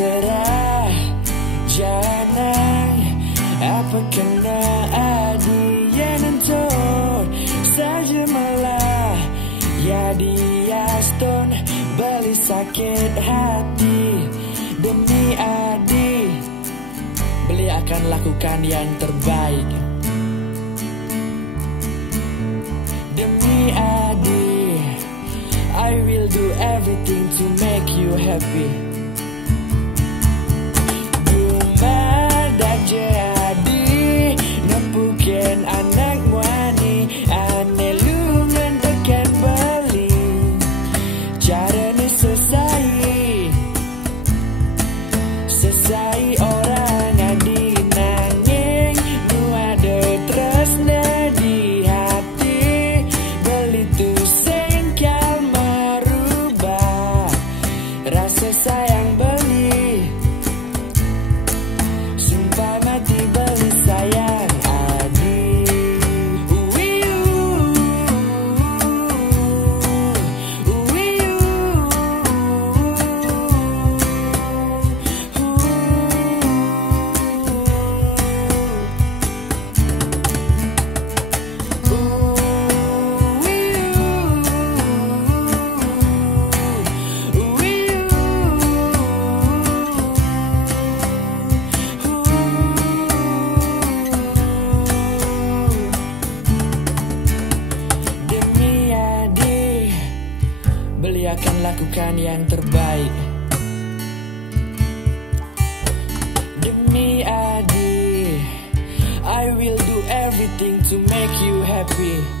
terserah. Jangan apa kena dia nentur saja malah. Ya dia stone beli sakit hati. Demi Adi beli akan lakukan yang terbaik. Demi Adi I will do everything to make you happy. Dumada jadi nempukin anak wani ane lu ngendekan beli cara ni sesai orang adi nanging nu ada tresna di hati beli tu sengkal merubah rasa sayang beli sumpah mati beli sayang Adi. Beli akan lakukan yang terbaik. Demi Adi I will do everything to make you happy.